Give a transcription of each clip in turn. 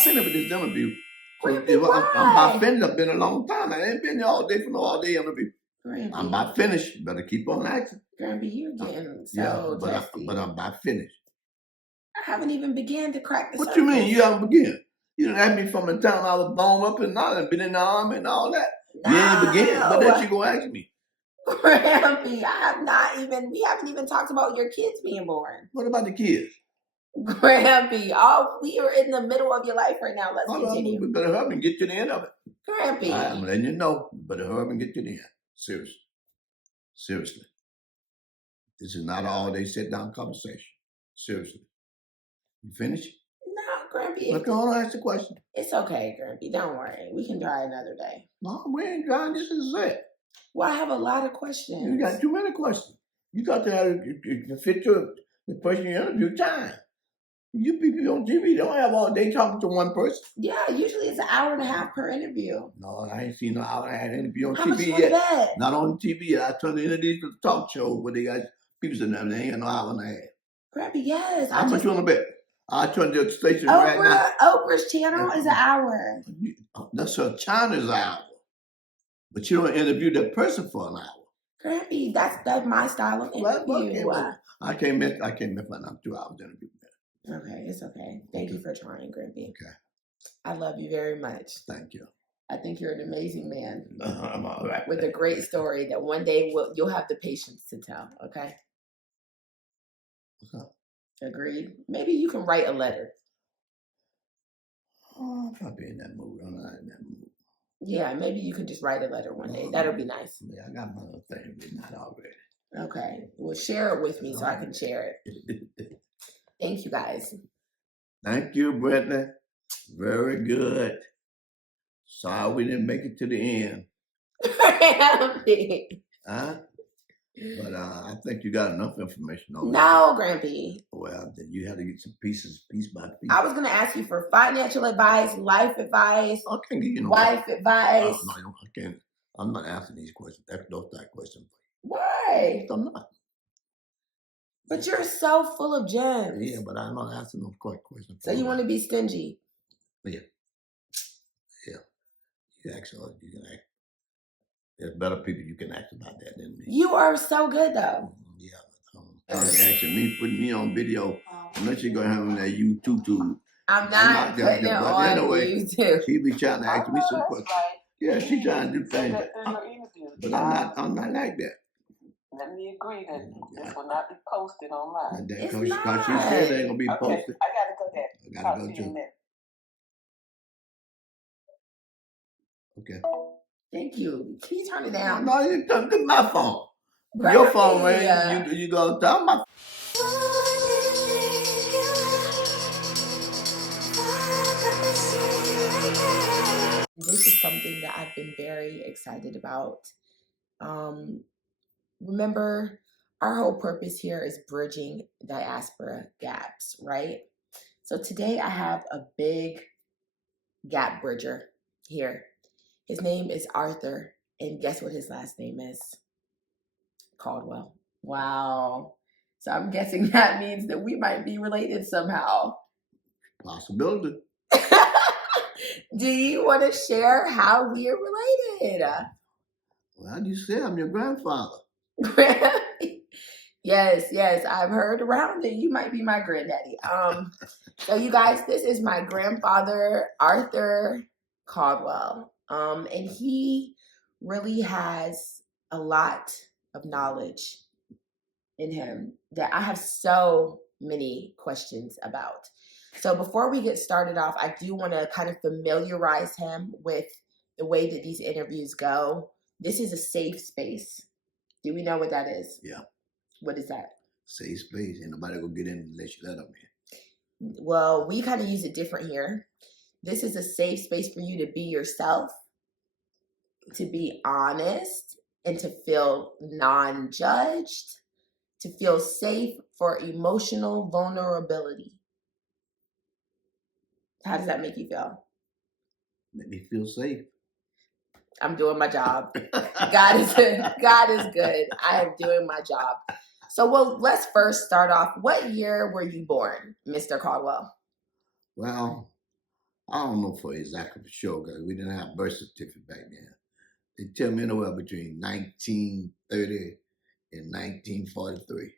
finished with this interview. So Grampy, I'm about finished. I've been a long time. I ain't been here all day for no all day interview. Grampy. I'm about finished. You better keep on asking. Grampy, you're getting so testy. But I'm about finished. I haven't even began to crack the surface. What you mean you haven't begun? You done asked me from the time I was born up and all that, been in the army and all that. No. You ain't began, but then you gonna ask me. Grampy, we haven't even talked about your kids being born. What about the kids? Grampy, we are in the middle of your life right now. Let's continue. We better hurry and get to the end of it. Grampy. I'm letting you know. You better hurry and get to the end. Seriously. Seriously. This is not an all-day sit-down conversation. Seriously. You finished? No, Grampy. Let's go on and ask the question. It's okay, Grampy. Don't worry. We can try another day. No, we ain't trying. This is it. Well, I have a lot of questions. You got too many questions. You got to have to fit to the person you interview time. You people on TV don't have all day talking to one person. Yeah, usually it's an hour and a half per interview. No, I ain't seen no hour and a half interview on How TV much you yet. bet? Not on TV yet. I turned the interview to the talk show where they got people in there. They ain't got no hour and a half. Grampy, yes. How much you want to bet? I turned the station right now. Oprah's channel is an hour. That's her China's hour. But you don't interview that person for an hour. Grampy, that's my style of interview. I can't miss my 2 hours interview. Okay, it's okay. Thank you for trying, Grampy. Okay. I love you very much. Thank you. I think you're an amazing man. I'm all right. With a great story that one day you'll have the patience to tell, okay? Okay. Agreed. Maybe you can write a letter. Oh, I'm probably in that mood. I'm not in that mood. Yeah, maybe you could just write a letter one day. That'll be nice. Yeah, I got my little thing, but not already. Okay. Well, share it with me so I can share it. Thank you, guys. Thank you, Brittany. Very good. Sorry we didn't make it to the end. Huh? But I think you got enough information on that. No, Grampy. Well, then you have to get some pieces, piece by piece. I was going to ask you for financial advice, life advice, I can't give you no wife advice. No, I can't. I'm not asking these questions. Those type questions. Why? I'm not. But you're so full of gems. Yeah, but I'm not asking those questions. So you want to be stingy? Yeah. Yeah. You actually, you can ask. There's better people you can ask about that than me. You are so good, though. Yeah. Actually, me putting me on video, unless you're going to have on that YouTube. I'm not putting it on YouTube. She be trying to ask me some questions. Yeah, she trying to do things. But I'm not like that. Let me agree that this will not be posted online. It's not. She said it ain't going to be posted. Okay, I got to go there. I got to go too. Okay. Thank you. Can you turn it down? No, you turn to my phone. Right. Your phone, man. You go down my. This is something that I've been very excited about. Remember, our whole purpose here is bridging diaspora gaps, right? So today I have a big gap bridger here. His name is Arthur, and guess what his last name is? Caldwell. Wow. So I'm guessing that means that we might be related somehow. Possibility. Do you want to share how we are related? Well, you say I'm your grandfather. Yes, I've heard around it. You might be my granddaddy. So you guys, this is my grandfather, Arthur Caldwell. And he really has a lot of knowledge in him that I have so many questions about. So before we get started off, I do want to kind of familiarize him with the way that these interviews go. This is a safe space. Do we know what that is? Yeah. What is that? Safe space. Ain't nobody gonna get in unless you let them in. Well, we kind of use it different here. This is a safe space for you to be yourself, to be honest, and to feel non-judged, to feel safe for emotional vulnerability. How does that make you feel? Make me feel safe. I'm doing my job. God is good. I am doing my job. So, well, let's first start off. What year were you born, Mr. Caldwell? Well, I don't know for exactly for sure because we didn't have birth certificate back then. They tell me anywhere between 1930 and 1943.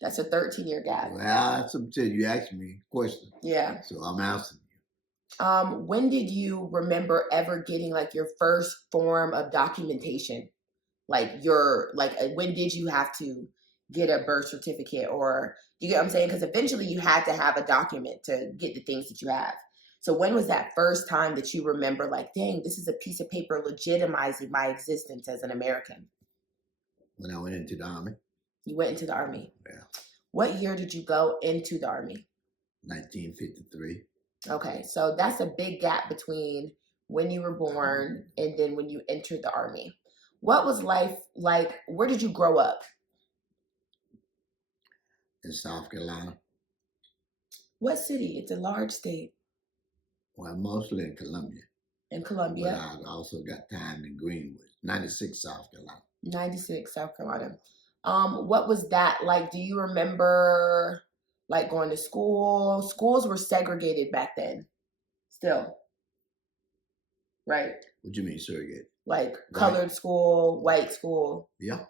That's a 13-year gap. Well, that's until you asked me a question. Yeah. So I'm answering you. When did you remember ever getting like your first form of documentation? When did you have to get a birth certificate, or you get what I'm saying? Because eventually you had to have a document to get the things that you have. So when was that first time that you remember like, dang, this is a piece of paper legitimizing my existence as an American? When I went into the Army. You went into the Army. Yeah. What year did you go into the Army? 1953. Okay, so that's a big gap between when you were born and then when you entered the Army. What was life like? Where did you grow up? In South Carolina. What city? It's a large state. Well, mostly in Columbia. In Columbia. But I also got time in Greenwood, 96 South Carolina. 96 South Carolina. What was that like? Do you remember like going to school? Schools were segregated back then. Still. Right? What do you mean segregated? Like colored school, white school. Yeah.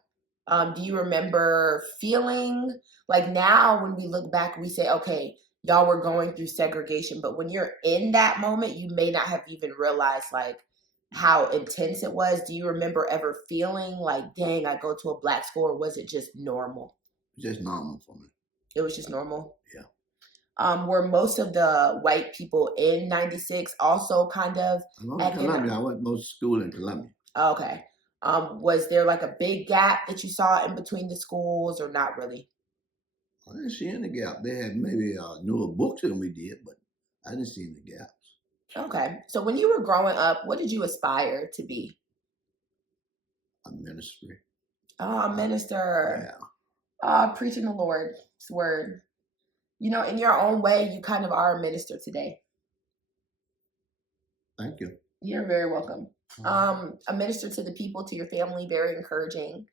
Do you remember feeling like now when we look back, we say, okay, y'all were going through segregation, but when you're in that moment, you may not have even realized like how intense it was. Do you remember ever feeling like, dang, I go to a black school, or was it just normal? Just normal for me. It was just normal? Yeah. Were most of the white people in 96 also kind of in Columbia? I went most school in Columbia. Okay. Was there like a big gap that you saw in between the schools, or not really? I didn't see any gap. They had maybe newer books than we did, but I didn't see any gaps. Okay. So when you were growing up, what did you aspire to be? A ministry. Oh, a minister. Yeah. Preaching the Lord's word. You know, in your own way, you kind of are a minister today. Thank you. You're very welcome. A minister to the people, to your family, very encouraging.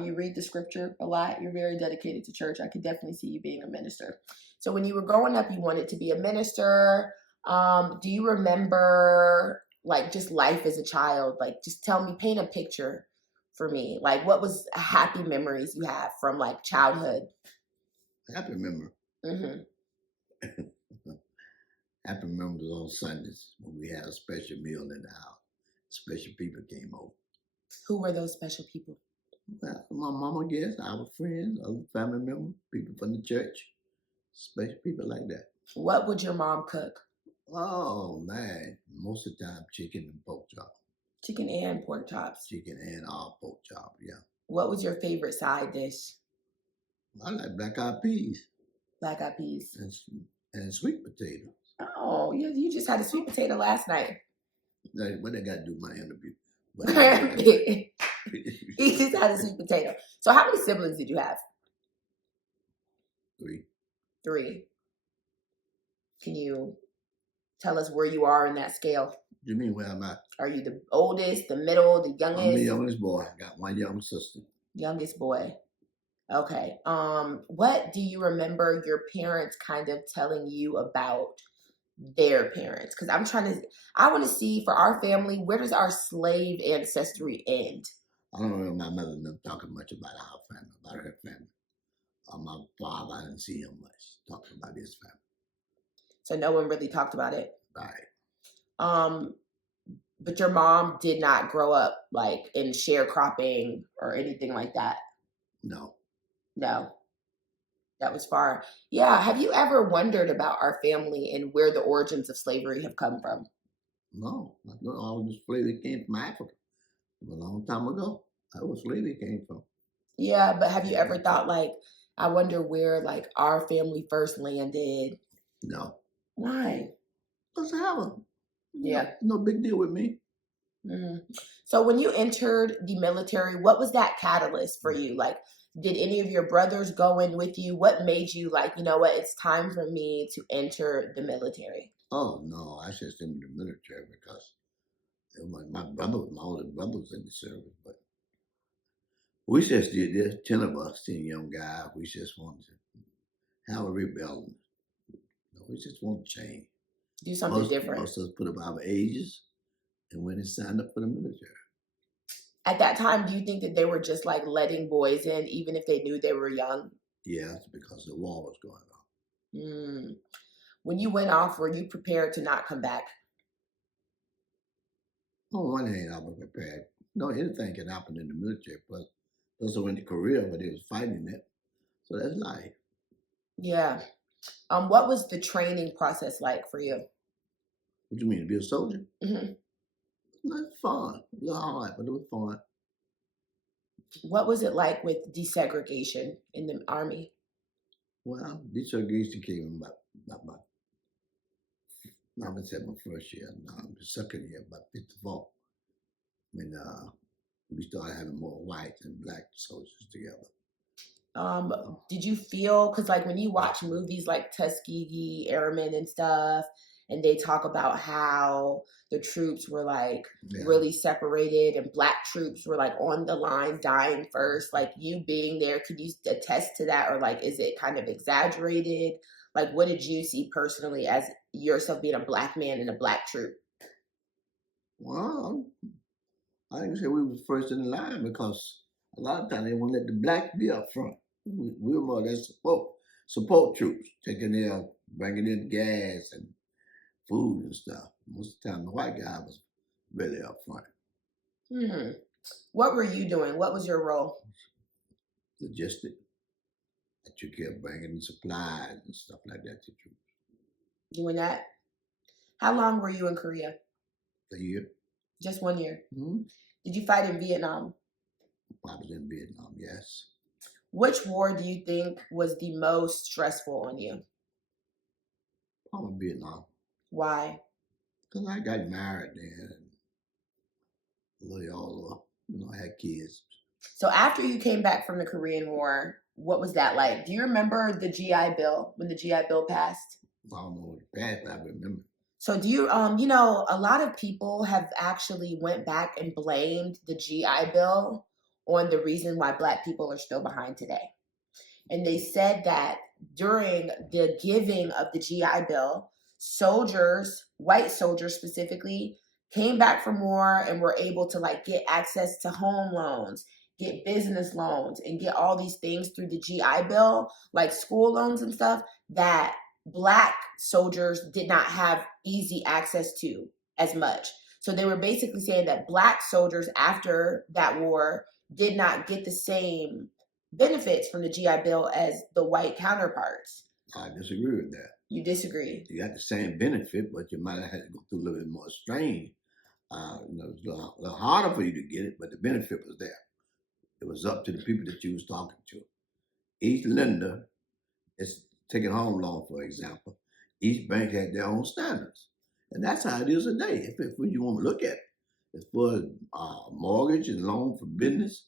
You read the scripture a lot. You're very dedicated to church. I could definitely see you being a minister. So when you were growing up, you wanted to be a minister. Do you remember like just life as a child? Like just tell me, paint a picture for me. Like what was happy memories you have from like childhood? Happy memory. Mm-hmm. Happy memories on Sundays when we had a special meal in the house. Special people came over. Who were those special people? Well, my mama, guess, our friends, other family members, people from the church, special people like that. What would your mom cook? Oh, man. Most of the time, chicken and pork chop. Chicken and pork chops. Chicken and all pork chop, yeah. What was your favorite side dish? I like black eyed peas. Black eyed peas. And sweet potatoes. Oh, yeah, you just had a sweet potato last night. What I got to do with my interview? He just had a sweet potato. So how many siblings did you have? 3. 3. Can you tell us where you are in that scale? What do you mean where am I? Are you the oldest, the middle, the youngest? I'm the youngest boy. I got one young sister. Youngest boy. Okay. What do you remember your parents kind of telling you about their parents? Because I want to see for our family, where does our slave ancestry end? I don't remember my mother never talking much about our family, about her family. My father, I didn't see him much talking about his family. So no one really talked about it? Right. But your mom did not grow up like in sharecropping or anything like that? No. That was far. Yeah. Have you ever wondered about our family and where the origins of slavery have come from? No. I know all the slavery came from Africa. A long time ago. That's where slavery came from. Yeah, but have you ever thought like, I wonder where like our family first landed? No. Why? Because I have Yeah. No big deal with me. Mm. So when you entered the military, what was that catalyst for you? Like, did any of your brothers go in with you? What made you like, you know what, it's time for me to enter the military? Oh, no. I just entered the military because my older brother was in the service, but we just did this, 10 of us, 10 young guys, we just wanted to have a rebellion. We just want to change. Do something different. Most of us put up our ages and went and signed up for the military. At that time, do you think that they were just like letting boys in, even if they knew they were young? Yeah, because the war was going on. Mm. When you went off, were you prepared to not come back? On one hand, I was prepared. No, anything can happen in the military, but those who went to Korea where they was fighting it. So that's life. Yeah. What was the training process like for you? What you mean, to be a soldier? Hmm. Not fun. A little hard, but it was fun. What was it like with desegregation in the Army? Well, desegregation came in about I would say my first year, no, the second year, about 54, when we started having more white and black soldiers together. Did you feel, because like when you watch movies like Tuskegee Airmen and stuff, and they talk about how the troops were like really separated and black troops were like on the line dying first, like you being there, could you attest to that? Or like, is it kind of exaggerated? Like, what did you see personally as yourself being a black man in a black troop? Well, I can say we was first in the line because a lot of times they won't let the blacks be up front. We were more than support troops, taking their, bringing in gas and food and stuff. Most of the time, the white guy was really up front. Hmm. What were you doing? What was your role? Logistic. I took care of bringing in supplies and stuff like that to troops. Doing that? How long were you in Korea? A year. Just 1 year. Mm-hmm. Did you fight in Vietnam? I was in Vietnam, yes. Which war do you think was the most stressful on you? Probably Vietnam. Why? Because I got married then. Really all, I had kids. So after you came back from the Korean War, what was that like? Do you remember the GI Bill, when the GI Bill passed? I don't know what it passed, but I remember. So do you, a lot of people have actually went back and blamed the GI Bill on the reason why Black people are still behind today. And they said that during the giving of the GI Bill, soldiers, white soldiers specifically, came back from war and were able to like get access to home loans, get business loans, and get all these things through the GI Bill, like school loans and stuff, that Black soldiers did not have easy access to as much. So they were basically saying that Black soldiers after that war did not get the same benefits from the GI Bill as the white counterparts. I disagree with that. You disagree? You got the same benefit, but you might have had to go through a little bit more strain. It was a little harder for you to get it, but the benefit was there. It was up to the people that you was talking to. Each lender is taking home loan, for example. Each bank had their own standards. And that's how it is today. If you want to look at it, as far as mortgage and loan for business,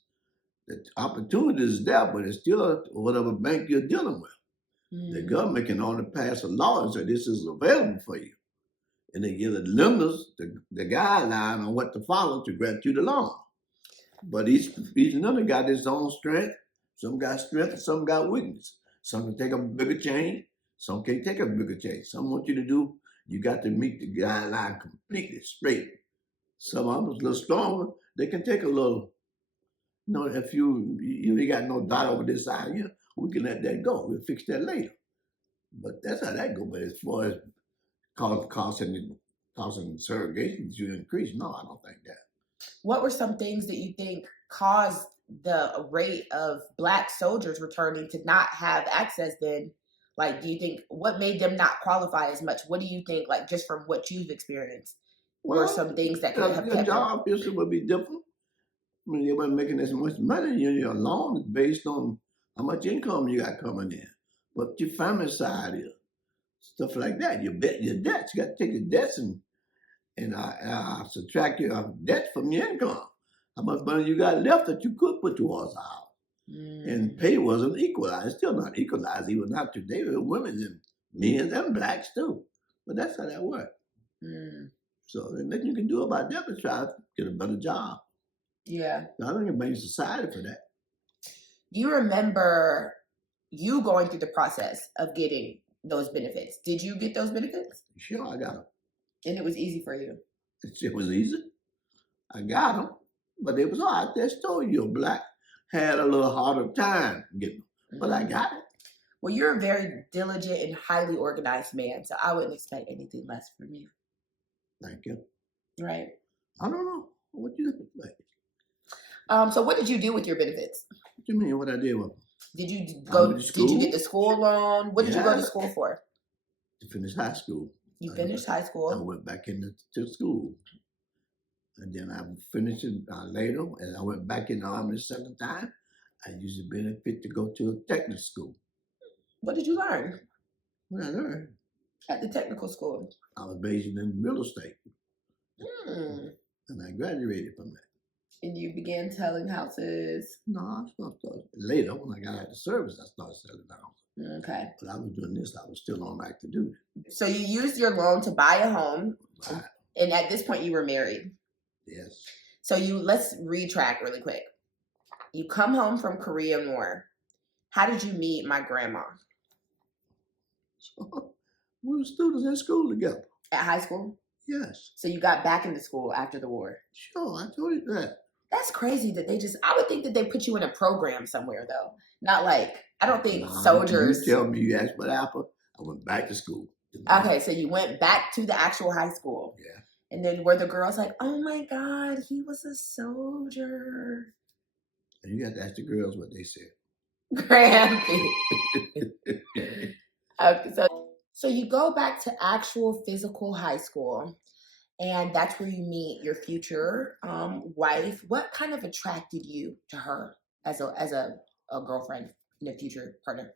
the opportunity is there, but it's still whatever bank you're dealing with. Mm. The government can only pass a law and say this is available for you. And they give the lenders the guideline on what to follow to grant you the loan. But each lender got his own strength. Some got strength and some got weakness. Some can take a bigger change. Some can't take a bigger change. Some want you to do, you got to meet the guideline completely straight. Some of them is a little stronger. They can take a little, if you ain't got no dot over this side, we can let that go. We'll fix that later. But that's how that goes. But as far as causing segregation to increase, no, I don't think that. What were some things that you think caused the rate of Black soldiers returning to not have access then? Like, do you think, what made them not qualify as much? What do you think, like, just from what you've experienced, were some things that could have kept your job obviously would be different. I mean, they weren't making as much money. Your loan is based on how much income you got coming in. But your family side is stuff like that. Your debts. You got to take your debts and subtract your debts from your income. How much money you got left that you could put towards the house. And pay wasn't equalized. It's still not equalized, even not today. Women and men and Blacks too. But that's how that works. So there's nothing you can do about that but try to get a better job. Yeah. So I don't even blame society for that. Do you remember you going through the process of getting those benefits. Did you get those benefits? Sure, I got them. And it was easy for you. It was easy. I got them, but it was hard. I just told you, black had a little harder time getting them, but I got it. Well, you're a very diligent and highly organized man, so I wouldn't expect anything less from you. Thank you. Right. I don't know. What you like? So what did you do with your benefits? What you mean? What I did with them? Did you I go? went to Did you get school. the school loan? What did you go to Yes. school for? To finish high school. You finished high I school. went back into school. And then I finished it later, and I went back in the Army the second time. I used the benefit to go to a technical school. What did you learn What I learned, at the technical school? I was majoring in real estate, Hmm. and I graduated from that. And you began selling houses. No, I started later when I got out of the service. I started selling houses. Okay. But I was doing this. I was still on active duty. So you used your loan to buy a home, Right. and at this point you were married. Yes. So let's retrack really quick. You come home from Korean War. How did you meet my grandma? So we were students in school together. At high school? Yes. So you got back into school after the war. Sure, I told you that. That's crazy that I would think that they put you in a program somewhere though. Not like, I don't think Nah, soldiers. You tell me you asked what happened. I went back to school. Okay, so you went back to the actual high school. Yeah. And then were the girls like, oh my God, he was a soldier. And you got to ask the girls what they said. Grampy. Okay, so you go back to actual physical high school, and that's where you meet your future wife. What kind of attracted you to her as a girlfriend and a future partner?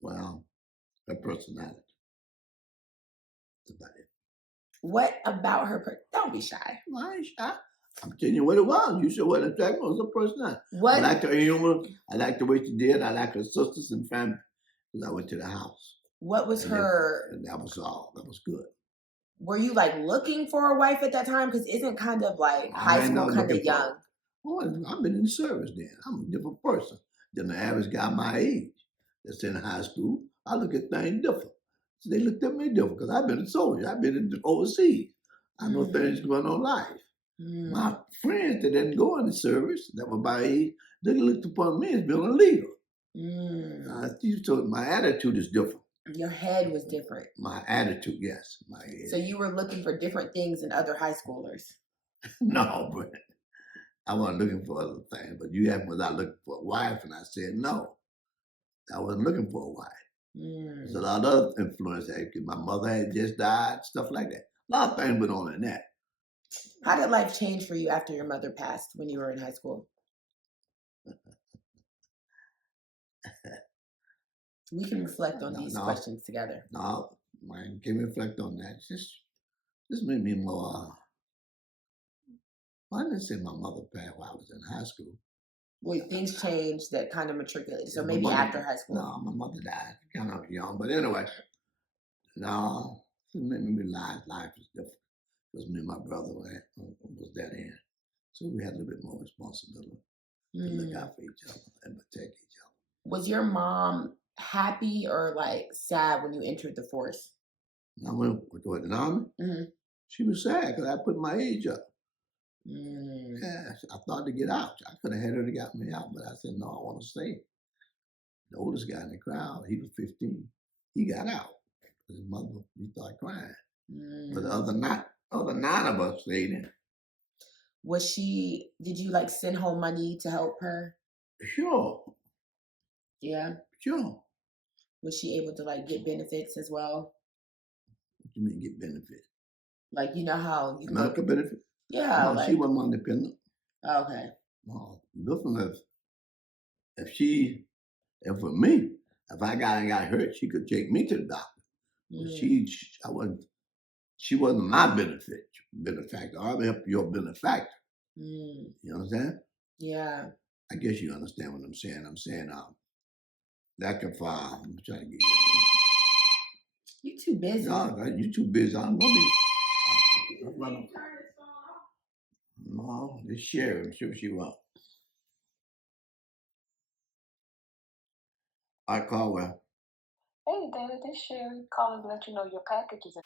Well, her personality. That's about it. What about her? Don't be shy. Well, I ain't shy. I'm telling you what it was. You said what attracted me was her personality. What? I liked her humor. I liked the way she did. I liked her sisters and family. Because I went to the house. What was And her? and that was all. That was good. Were you like looking for a wife at that time? Because isn't kind of like I high ain't school not kind of looking for young? Oh, I've been in the service then. I'm a different person than the average guy my age that's in high school. I look at things different. So they looked at me different because I've been a soldier. I've been overseas. I know things going on in life. My friends that didn't go in the service, that were my age, they looked upon me as being a leader. You told my attitude is different. Your head was different. My attitude, yes. So you were looking for different things than other high schoolers. No, but I wasn't looking for other things. But you asked me was I looking for a wife, and I said no. I wasn't looking for a wife. There's a lot of other influence. My mother had just died, stuff like that. A lot of things went on in that. How did life change for you after your mother passed when you were in high school? We can reflect on these questions together. No, I can't reflect on that. Just made me more. I didn't say my mother passed while I was in high school. Well, things changed that kind of matriculated. So Yeah, maybe mother, after high school. No, my mother died kind of young. But anyway, no, it made me realize life is different. Because me and my brother was that in. So we had a little bit more responsibility to look out for each other and protect each other. Was your mom happy or like sad when you entered the force? I went to the Army. She was sad because I put my age up. Yeah, I thought to get out. I could have had her to get me out, but I said, no, I want to stay. The oldest guy in the crowd, he was 15. He got out. His mother, he started crying. But the other 9 of us stayed in. Did you like send home money to help her? Sure. Yeah? Sure. Was she able to like get benefits as well? What do you mean get benefits? Like, you know how you medical benefits? Yeah. No, she wasn't independent. Okay. No, different if for me, if I got hurt, she could take me to the doctor. But she wasn't my benefactor. I'm your benefactor. You understand? Yeah. I guess you understand what I'm saying. I'm saying, that can file. I'm trying to get you. You too busy. No, you too busy. I'm gonna be. No, just share it. See what she wants. I call well. Hey, David, this Sherry calling to let you know your package is.